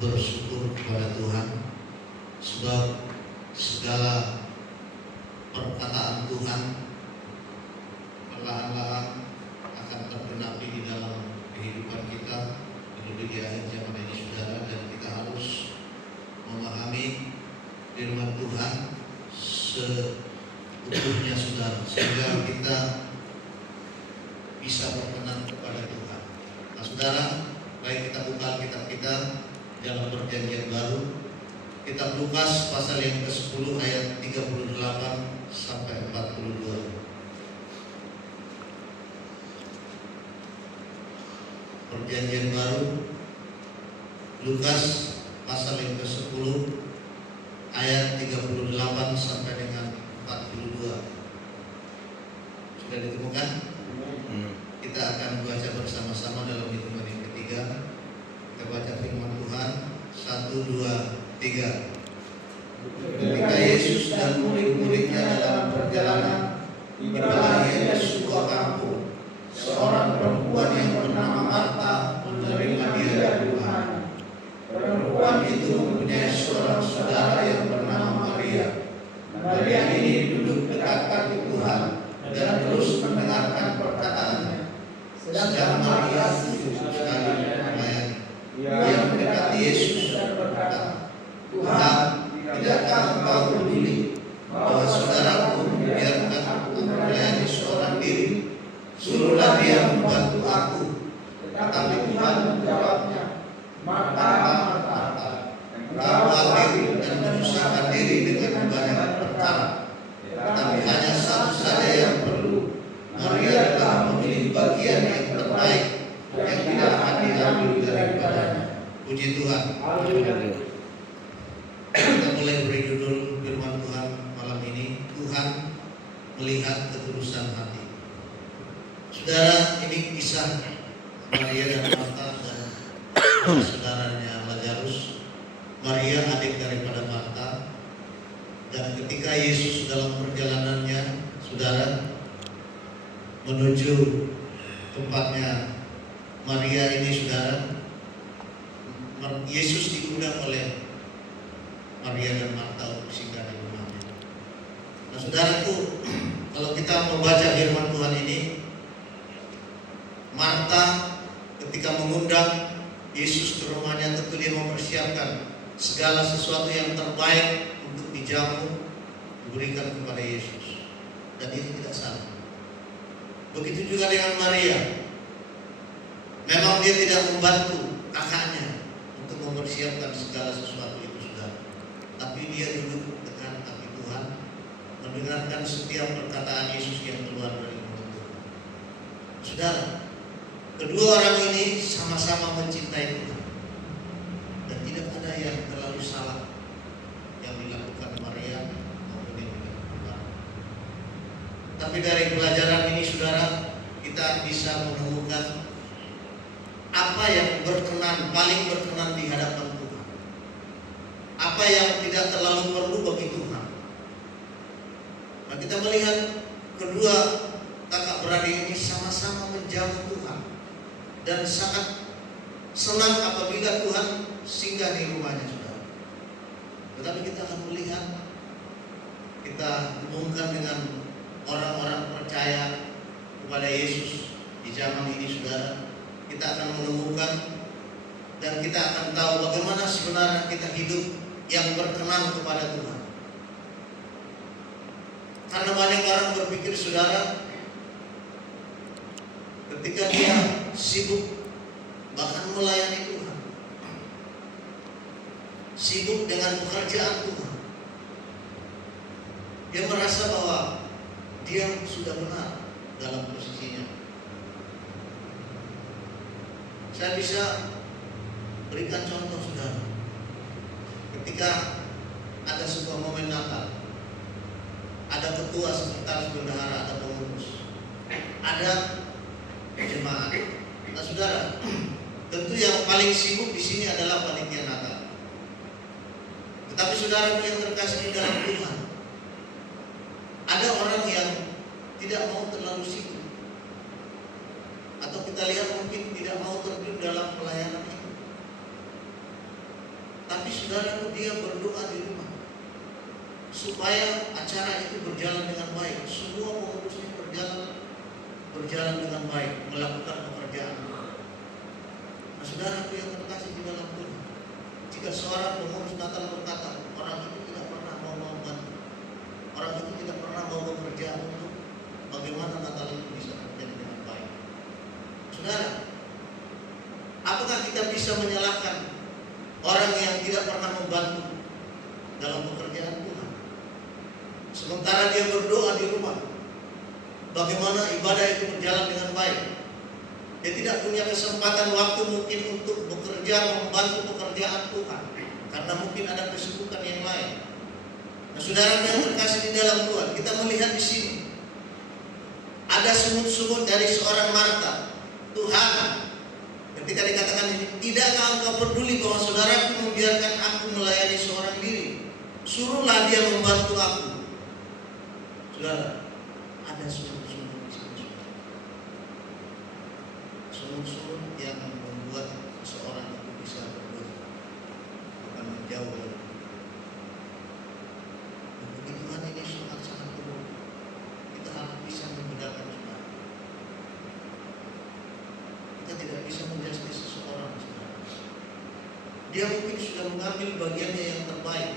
bersyukur kepada Tuhan, sebab segala perkataan Tuhan perlahan-lahan akan tergenapi di dalam kehidupan kita menuju di akhir zaman ini, saudara. Dan kita harus memahami firman Tuhan seutuhnya, saudara, sehingga kita bisa berkenan kepada Tuhan. Nah, saudara, baik kita buka kitab kita dalam Perjanjian Baru, kitab Lukas pasal yang ke-10 ayat 38 sampai 42. Perjanjian Baru Lukas pasal yang ke-10 ayat 38 sampai dengan 42. Sudah ditemukan? Kita akan baca bersama-sama dalam hitungan yang ketiga. Kita baca firman Tuhan. 1, 2, 3. Ketika Yesus dan murid-muridnya dalam perjalanan tiba-tiba di sebuah kampung, seorang perempuan yang bernama Marta menerima dia dari Tuhan. Perempuan itu mempunyai seorang saudara yang bernama Maria. Maria ini duduk dekat kaki Tuhan dan terus mendengarkan perkataannya. Sedang Maria sibuk sekali melayani. Ia mendekati Yesus dan berkata, "Tuhan, tidakkah Engkau peduli bahwa saudaraku membiarkan aku melayani seorang diri? Suruhlah dia membantu aku." Tetapi Tuhan menjawabnya, "Marta, Marta, engkau khawatir dan menyusahkan diri dengan banyak perkara, tetapi hanya satu saja yang perlu. Maria telah memilih bagian yang terbaik yang tidak akan diambil daripadanya." Puji Tuhan. Kita mulai beri judul firman Tuhan malam ini, Tuhan melihat ketulusan hati. Saudara, ini kisah Maria dan Marta dan saudaranya Lazarus. Maria adik daripada Marta. Dan ketika Yesus dalam perjalanannya, saudara, menuju tempatnya Maria ini, saudara, Yesus diundang oleh Maria dan Marta untuk singgah di rumahnya. Nah, saudaraku, kalau kita membaca firman Tuhan ini, Marta ketika mengundang Yesus ke rumahnya, tentu dia mempersiapkan segala sesuatu yang terbaik untuk dijamu, diberikan kepada Yesus. Dan itu tidak salah. Begitu juga dengan Maria. Memang dia tidak membantu kakaknya untuk mempersiapkan segala sesuatu itu, saudara. Tapi dia duduk dekat kaki Tuhan, mendengarkan setiap perkataan Yesus yang keluar dari mulut Tuhan. Saudara, kedua orang ini sama-sama mencintai Tuhan. Dan tidak ada yang terlalu salah yang dilakukan Maria maupun yang dilakukan Marta. Tapi dari pelajaran ini, saudara, kita bisa menemukan apa yang berkenan, paling berkenan di hadapan Tuhan. Apa yang tidak terlalu perlu bagi Tuhan. Nah, kita melihat kedua kakak beradik ini sama-sama menjamu Tuhan dan sangat senang apabila Tuhan singgah di rumahnya, saudara. Tetapi kita akan melihat, kita hubungkan dengan orang-orang percaya kepada Yesus di zaman ini, saudara. Kita akan menemukan dan kita akan tahu bagaimana sebenarnya kita hidup yang berkenan kepada Tuhan. Karena banyak orang berpikir, saudara, ketika dia sibuk bahkan melayani Tuhan, sibuk dengan pekerjaan Tuhan, dia merasa bahwa dia sudah benar dalam posisinya. Saya bisa berikan contoh, saudara. Ketika ada sebuah momen Natal, ada ketua, sekretaris bendahara, ada pengurus, ada jemaat. Nah, saudara, tentu yang paling sibuk di sini adalah panitia Natal. Tetapi saudara yang terkasih di dalam Tuhan, ada orang yang tidak mau terlalu sibuk, atau kita lihat mungkin tidak mau terjun dalam pelayanan ini. Tapi saudara, dia berdoa di rumah supaya acara itu berjalan dengan baik. Semua pengurusnya berjalan dengan baik, melakukan pekerjaan. Nah, saudaraku yang terkasih di dalam Tuhan, jika seorang pengurus Natal berkata orang itu tidak pernah mau membantu, orang itu tidak pernah mau bekerja untuk bagaimana Natal itu bisa terjadi dengan baik. Saudara, apakah kita bisa menyalahkan orang yang tidak pernah membantu dalam pekerjaan Tuhan? Sementara dia berdoa di rumah, bagaimana ibadah itu berjalan dengan baik. Dia tidak punya kesempatan waktu mungkin untuk bekerja, membantu pekerjaan Tuhan, karena mungkin ada kesibukan yang lain. Nah, saudara yang terkasih di dalam Tuhan, kita melihat di sini ada sungut-sungut dari seorang Marta. Tuhan, ketika dikatakan ini, tidakkah engkau peduli bahwa saudaraku membiarkan aku melayani seorang diri? Suruhlah dia membantu aku. Saudara, ada sungut-sungut di sini. Sungut-sungut yang membuat seorang itu bisa berdoa, bukan menjauh dari Tuhan. Ini sangat-sangat perlu kita harus bisa membedakan. Kita tidak bisa menjudge seseorang. Dia mungkin sudah mengambil bagiannya yang terbaik,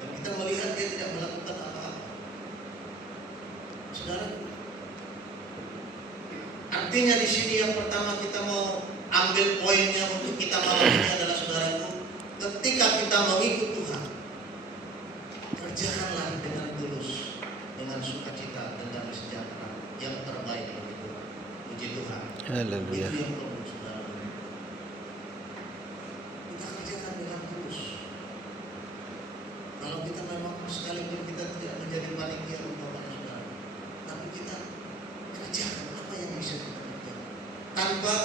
dan kita melihat dia tidak melakukan apa-apa. Saudara, artinya di sini yang pertama kita mau ambil poinnya untuk kita malam ini adalah, saudaraku, ketika kita mengikut Tuhan, kerjakanlah dengan tulus, dengan sukacita dan damai sejahtera yang terbaik bagi Tuhan. Puji Tuhan. Haleluya. Itu yang perlu, saudara. Kita kerjakan dengan tulus. Kalau kita memang sekalipun kita tidak menjadi panitia umpamanya, saudara, tapi kita kerjakan apa yang bisa kita kerjakan tanpa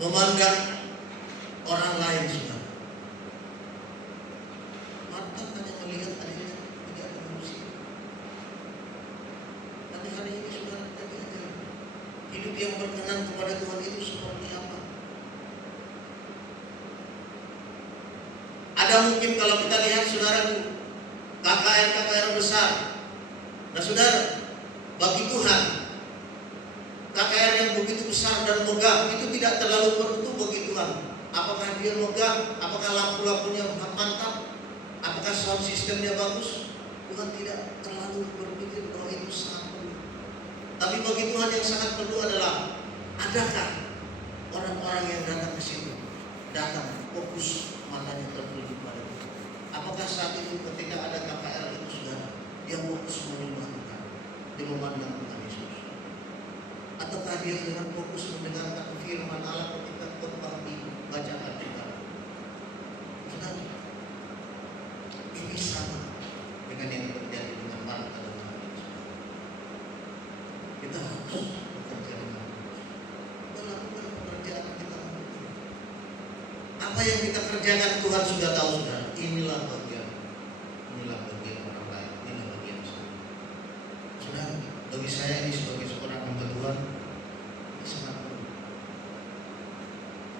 memandang orang lain, saudara. Marta hanya melihat adanya tidak ada manusia. Tapi hari ini, saudara, kita diajar hidup yang berkenan kepada Tuhan itu seperti apa. Ada mungkin kalau kita lihat, saudaraku, KKR besar. Nah, saudara, bagi Tuhan KKR yang begitu besar dan megah itu tidak terlalu perlu bagi Tuhan. Apakah dia megah? Apakah lampu-lampunya mantap? Apakah sound sistemnya bagus? Tuhan tidak terlalu berpikir bahwa itu sangat perlu. Tapi bagi Tuhan yang sangat perlu adalah, adakah orang-orang yang datang ke situ datang fokus matanya tertuju pada Tuhan? Apakah saat itu ketika ada KKR itu, saudara, dia fokus menyembah Tuhan, dia memandang Tuhan Yesus? Ataukah dia dengan fokus mendengarkan firman Allah ketika khotbah dibacakan Tuhan? Saudara, ini sama dengan yang terjadi dengan Marta dan Maria. Kita harus bekerja dengan tulus, melakukan pekerjaan kita. Apa yang kita kerjakan Tuhan sudah tahu, saudara. Inilah bagian orang lain, inilah bagian saya. Saudara, bagi saya ini sebagai seorang hamba Tuhan, ini sangat perlu.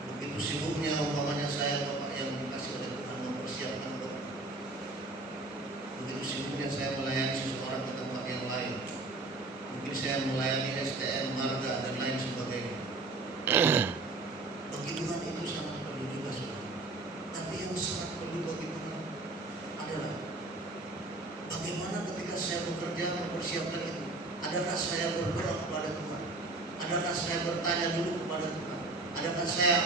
Begitu sibuknya umpamanya saya, Bapak yang dikasih oleh Tuhan mempersiapkan Bapak. Begitu sibuknya saya melayani seseorang ke tempat yang lain. Mungkin saya melayani STM, marga, dan lain sebagainya. Bagi Tuhan itu sangat perlu juga, saudara. Tapi yang sangat perlu bagi Tuhan adalah bagaimana ketika saya bekerja mempersiapkan itu. Adakah saya berdoa kepada Tuhan? Adakah saya bertanya dulu kepada Tuhan? Adakah saya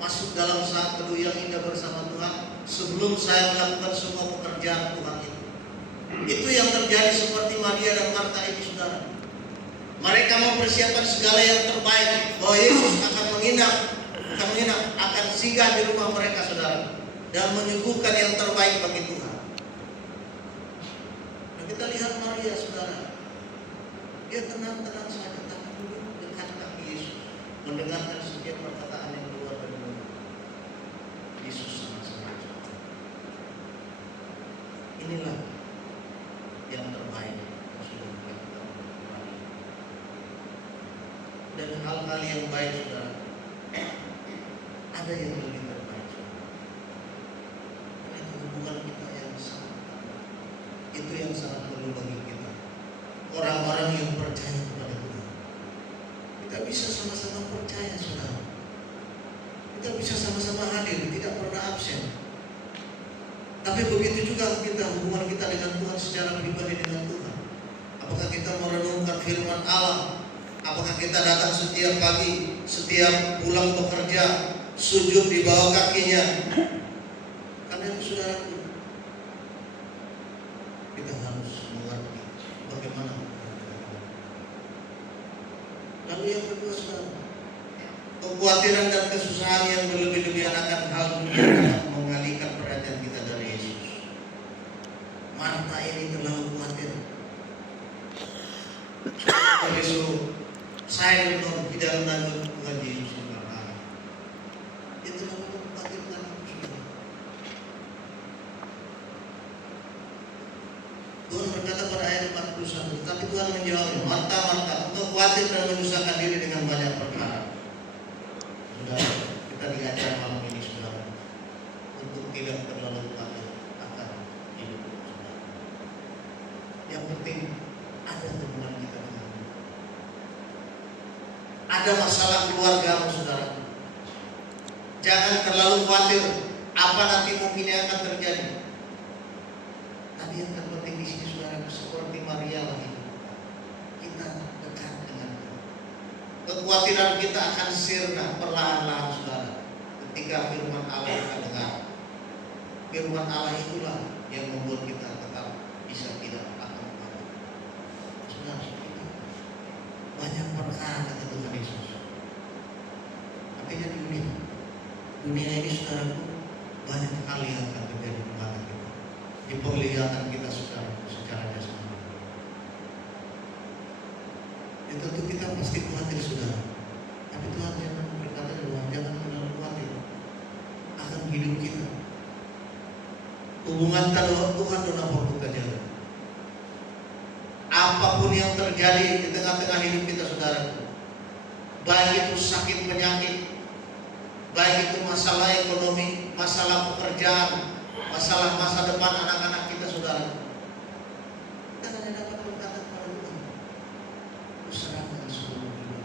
masuk dalam saat teduh yang indah bersama Tuhan sebelum saya melakukan semua pekerjaan Tuhan itu? Itu yang terjadi seperti Maria dan Marta ini, saudara. Mereka mempersiapkan segala yang terbaik bahwa Yesus akan menginap, akan singgah di rumah mereka, saudara, dan menyuguhkan yang terbaik bagi Tuhan. Nah, kita lihat Maria, saudara, dia tenang-tenang saja, tapi duduk dekat kaki Yesus, mendengarkan setiap perkataan yang keluar dari mulut Yesus sangat sengaja. Inilah yang terbaik yang sudah dilakukan Maria. Dan hal-hal yang baik, saudara, ada yang lebih terbaik, saudara. orang yang percaya kepada Tuhan. Kita bisa sama-sama percaya, saudara. Kita bisa sama-sama hadir, tidak pernah absen. Tapi begitu juga kita, hubungan kita dengan Tuhan secara pribadi dengan Tuhan. Apakah kita merenungkan firman Allah? Apakah kita datang setiap pagi, setiap pulang bekerja, sujud di bawah kakinya? Karena itu, saudaraku, kita harus mengerti bagaimana. Lalu yang kedua, saudara, kekhawatiran dan kesusahan yang berlebih-lebihan akan hal dunia akan mengalihkan perhatian kita dari Yesus. Marta ini terlalu khawatir. Besok saya tidak menanggung Tuhan Yesus. Dia terlalu khawatir dengan aku. Tuhan berkata pada ayat 41, tapi Tuhan menjawab, Marta, Marta, engkau khawatir dan menyusahkan diri dengan banyak perkara. Saudara, kita diajar malam ini, saudara, untuk tidak terlalu khawatir akan hidup saudara. Yang penting ada hubungan kita dengan Tuhan. Ada masalah keluargamu, saudara. Jangan terlalu khawatir apa nanti mungkin yang akan terjadi. Tapi yang terpenting di sini, saudara, seperti Maria lah itu, kita dekat dengan Tuhan. Kekhawatiran kita akan sirna perlahan-lahan, saudara, ketika firman Allah kita dengar. Firman Allah itulah yang membuat kita tetap bisa tidak akan khawatir. Saudara, banyak perkara kata Tuhan Yesus. Artinya dunia ini, saudaraku, banyak hal yang akan terjadi kepada kita. Diperlihatkan kita secara jasmani. Ya tentu kita pasti khawatir, saudara. Tapi Tuhan jangan berkata jangan terlalu khawatir akan hidup kita. Hubungan Tuhan dan apa kita jalan. Apapun yang terjadi di tengah-tengah hidup kita, saudara, baik itu sakit penyakit, baik itu masalah ekonomi, masalah pekerjaan, masalah masa depan anak-anak kita, saudara, kita hanya dapat berkata kepada Tuhan, kuserahkan seluruh hidup,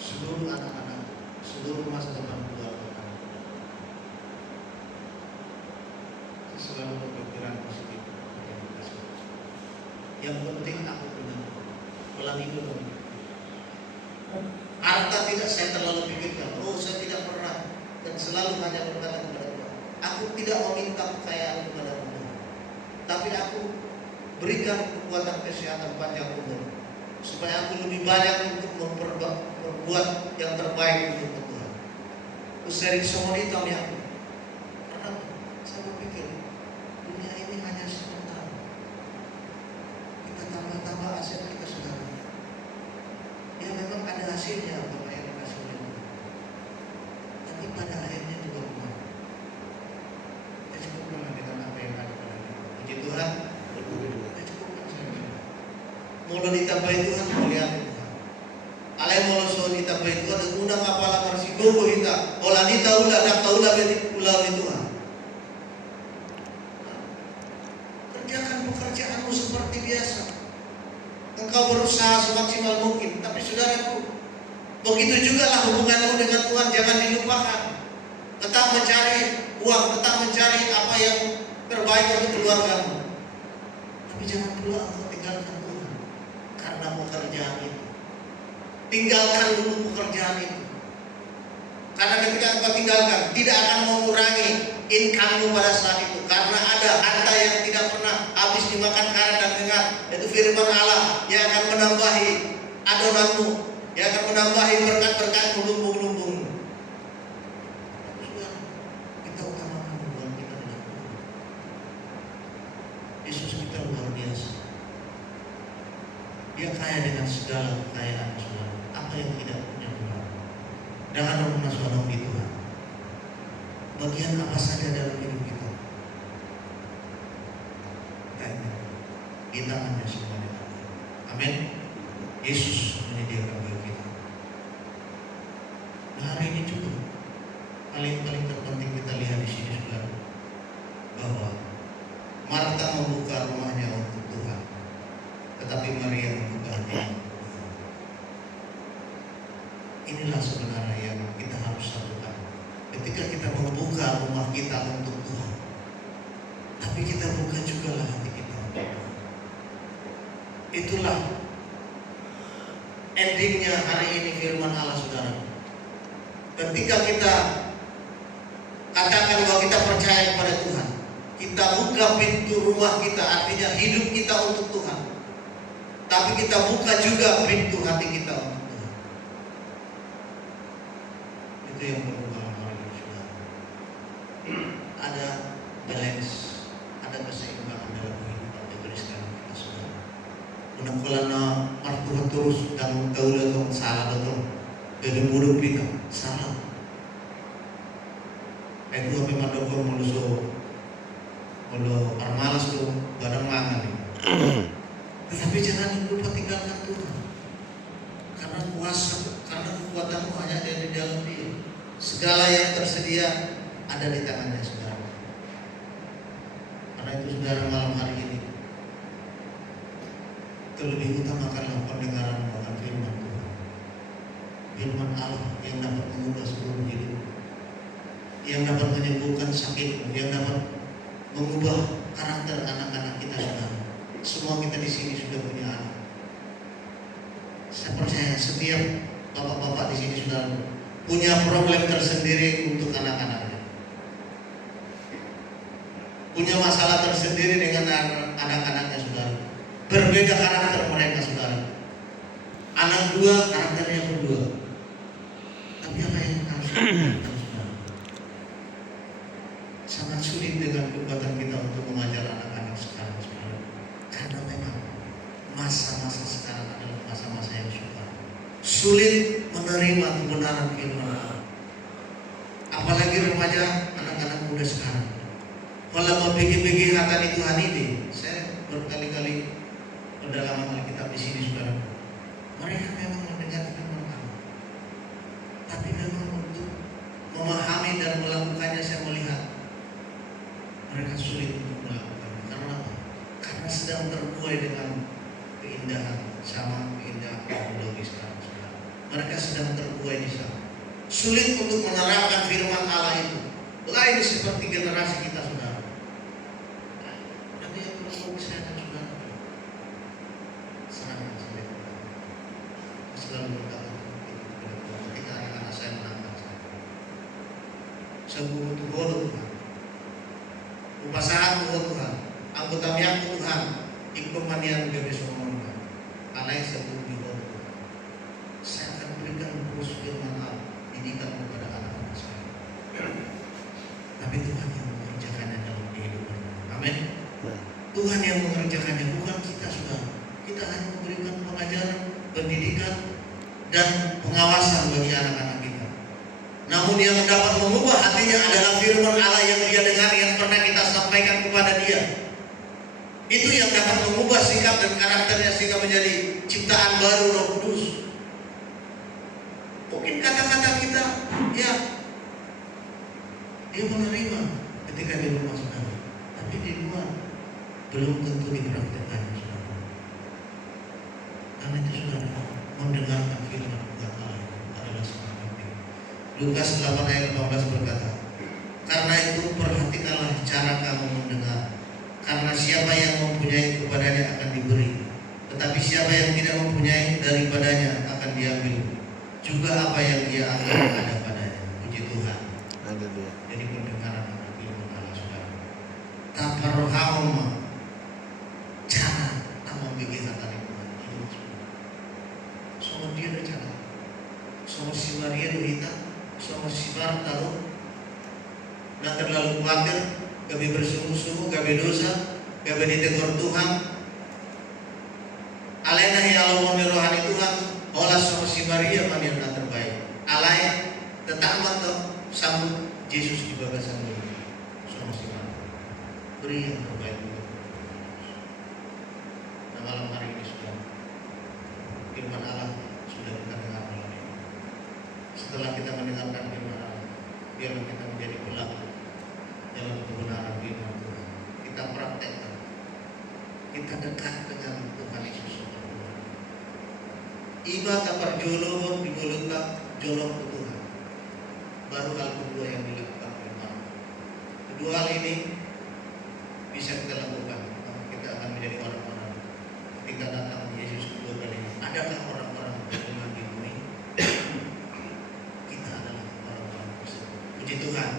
seluruh anak-anak, seluruh masa depan keluarga kami. Saya selalu berpikiran positif. Yang penting aku punya Tuhan. Ulang itu dong. Harta tidak saya terlalu pikirkan. Oh, saya tidak pernah dan selalu hanya berkata kepada Tuhan, aku tidak meminta kekayaan kepada Tuhan, tapi aku berikan kekuatan kesehatan panjang umur, supaya aku lebih banyak untuk memperbuat yang terbaik untuk Tuhan. Usering semua itu aku. Karena saya berpikir dunia ini hanya sementara. Kita tambah-tambah aset kita, saudara. Ya memang ada hasilnya Bapak yang hasilnya. Tapi pada akhirnya juga rumah. Kita cukupkan dengan apa yang ada pada kita. Puji Tuhan. Kita cukupkan saja. Mula ditambahi Tuhan, melihat Tuhan. Alai mula so ditambahi Tuhan, dan undang apalah marsigogo kita. Olah nita ulah, dakta ulah ulah Tuhan. Kerjakan pekerjaanmu seperti biasa. Engkau berusaha semaksimal mungkin, tapi saudaraku, begitu juga lah hubunganmu dengan Tuhan, jangan dilupakan. Tetap mencari uang, tetap mencari apa yang terbaik untuk keluargamu. Tapi jangan pula engkau tinggalkan Tuhan karena pekerjaan itu. Tinggalkan dulu pekerjaan itu. Karena ketika engkau tinggalkan, tidak akan mengurangi income-mu pada saat itu. Karena ada harta yang tidak pernah habis dimakan kara dan dengar, yaitu firman Allah yang akan menambahi adonanmu, yang akan menambahi berkat-berkat lumbung-lumbung. Kita utamakan hubungan kita dengan Tuhan. Yesus kita luar biasa. Dia kaya dengan segala kekayaan, saudara. Apa yang tidak punya Tuhan? Jangan pernah sombong di Tuhan. Bagian apa saja dalam hidup kita, di tangannya semuanya. Amin. Yesus menyediakan bagi kita. Nah, hari ini juga paling terpenting kita lihat di sini, saudara, bahwa Marta membuka rumahnya untuk Tuhan, tetapi Maria Inilah sebenarnya yang kita harus lakukan. Ketika kita membuka rumah kita untuk Tuhan, tapi kita buka juga lah hati kita untuk Tuhan. Itulah endingnya hari ini firman Allah, saudara. Ketika kita katakan bahwa kita percaya kepada Tuhan, kita buka pintu rumah kita, artinya hidup kita untuk Tuhan. Tapi kita buka juga pintu hati kita untuk Tuhan. Itu yang berubah hari ini, saudara. Ada balance, ada keseimbangan dalam kehidupan Kristen kita, saudara. Unakulana martuha terus dan taula tong salah betul. Jadi buruk kita salah. Itu apa madokor muluso mulu armalas tuh barang mangan nih. Tetapi jangan lupa tinggalkan Tuhan. Karena kuasa, karena kekuatanmu hanya ada di dalam Dia. Segala yang tersedia ada di tangannya, saudara. Karena itu saudara, malam hari ini terlebih utamakanlah pendengaran akan firman Tuhan. Firman Allah yang dapat mengubah seluruh hidup, yang dapat menyembuhkan sakitmu, yang dapat mengubah karakter anak-anak kita, saudara. Semua kita di sini sudah punya anak. Saya percaya setiap bapak-bapak di sini sudah punya problem tersendiri untuk anak-anaknya. Punya masalah tersendiri dengan anak-anaknya, saudara. Berbeda karakter mereka, saudara. Anak dua, karakternya berdua. Tapi apa yang harus kita lakukan, saudara? Sangat sulit dengan kekuatan kita untuk mengajar anak-anak sekarang, saudara. Karena memang masa-masa sekarang adalah masa-masa yang sulit menerima kebenaran firman Allah. Apalagi remaja, anak-anak muda sekarang. Kalau mau bagi-bagi hatani Tuhan ini, saya berkali-kali pendalaman Alkitab di sini, saudara. Mereka memang mendengar firman Allah, tapi memang untuk memahami dan melakukannya, saya melihat mereka sulit untuk melakukannya. Karena apa? Karena sedang terbuai dengan keindahan, sama keindahan teknologi sekarang. Mereka sedang terbuai di sana. Sulit untuk menerapkan firman Allah itu. Lain seperti generasi kita, saudara. Nanti yang perlu kesehatan, saudara. Serangan sampai selalu berkata ketika anak-anak saya menangkap saya. Sebuah Tuhan, Tuhan. Upasahan Tuhan. Anggota miang Tuhan. Ikut-manian bebas ngomong. Alai sebut di Tuhan. Saya akan berikan terus firman Allah, didikan kepada anak-anak saya. Tapi Tuhan yang mengerjakannya dalam kehidupan. Amin. Tuhan yang mengerjakannya, bukan kita, saudara. Kita hanya memberikan pengajaran, pendidikan, dan pengawasan bagi anak-anak kita. Namun yang dapat mengubah hatinya adalah firman Allah yang dia dengar, yang pernah kita sampaikan kepada dia. Itu yang dapat mengubah sikap dan karakternya sehingga menjadi ciptaan baru Roh Kudus. Mungkin kata-kata kita, ya, dia menerima ketika di rumah, saudara. Tapi di luar belum tentu dipraktikkan, saudara. Karena itu, saudara, mendengarkan firman Tuhan Allah adalah sangat penting. Lukas 8 ayat 18 berkata, karena itu perhatikanlah cara kamu mendengar. Karena siapa yang mempunyai kepadanya akan diberi, tetapi siapa yang tidak mempunyai daripadanya akan diambil juga apa yang dia anggap ada padanya. Puji Tuhan. Jadi pendengaran firman Allah, saudara. Taparrohama, cara nama bikin kata Tuhan. Sama dia ada cara. Sama si Maria Duhita, sama si Bar tahu. Nah terlalu khawatir, gabi bersungguh-sungguh, gabi dosa, gabi ditegur Tuhan. Alena hialamun rohani Tuhan. Olah sama si Maria manirna terbaik. Alay tetap mantap sambut Yesus di bagasan dulu. Sama si Maria beri yang terbaik untuk nah malam hari ini, sudah firman Allah sudah kita dengar malam ini. Setelah kita mendengarkan firman Allah, biarlah kita menjadi pelaku dalam kebenaran firman Tuhan. Kita praktekkan, kita dekat dengan Tuhan Yesus. Iba tapar jolo di mulut jolok ke Tuhan. Baru hal kedua yang dilakukan oleh Marta. Kedua hal ini bisa kita lakukan kalau kita akan menjadi orang-orang ketika datang Yesus kedua kalinya. Adakah orang-orang beriman di bumi? Kita adalah orang-orang tersebut. Puji Tuhan.